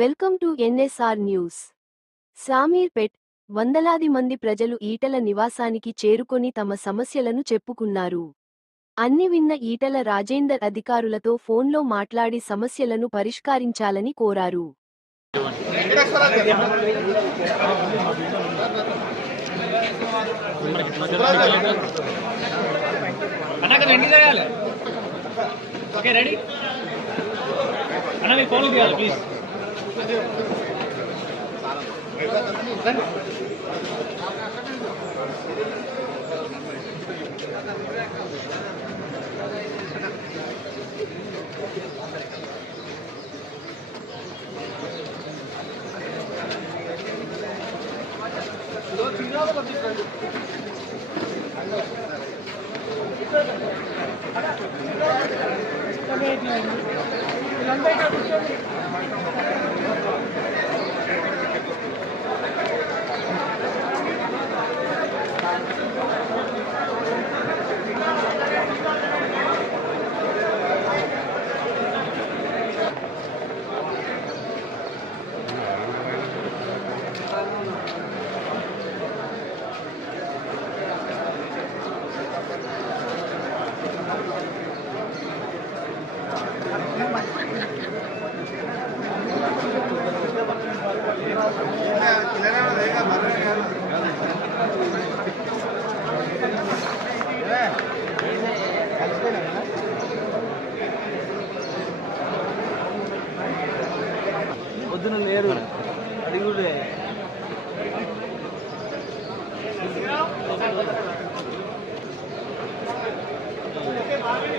Welcome to NSR news. Shamirpet వందలాది మంది ప్రజలు ఈటల నివాసానికి చేరుకొని తమ సమస్యలను చెప్పుకున్నారు. అన్ని విన్న ఈటల రాజేందర్ అధికారులతో ఫోన్లో మాట్లాడి సమస్యలను పరిష్కరించాలని కోరారు. ఓకే రెడీ అన్న మీరు ఫోన్ తీయాలి ప్లీజ్ లండన్ Thank you. పొద్దున లేరు. అది కూడా. బాక్స్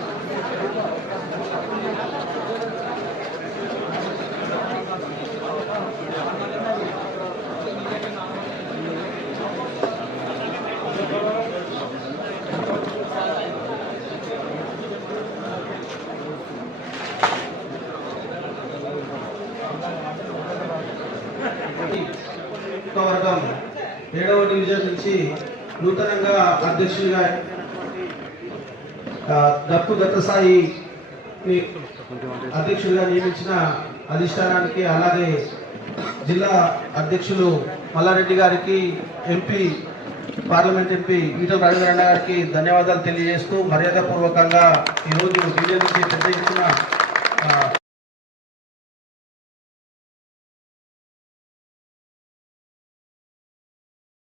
వర్గం ఏడవ డివిజన్ నుంచి నూతనంగా అధ్యక్షుడిగా దత్తు దత్తసాయి అధ్యక్షుడిగా నియమించిన అధిష్టానానికి అలాగే జిల్లా అధ్యక్షులు మల్లారెడ్డి గారికి MP parliament MP Etela Rajender గారికి ధన్యవాదాలు తెలియజేస్తూ మర్యాదపూర్వకంగా ఈరోజు డివిజన్ నుంచి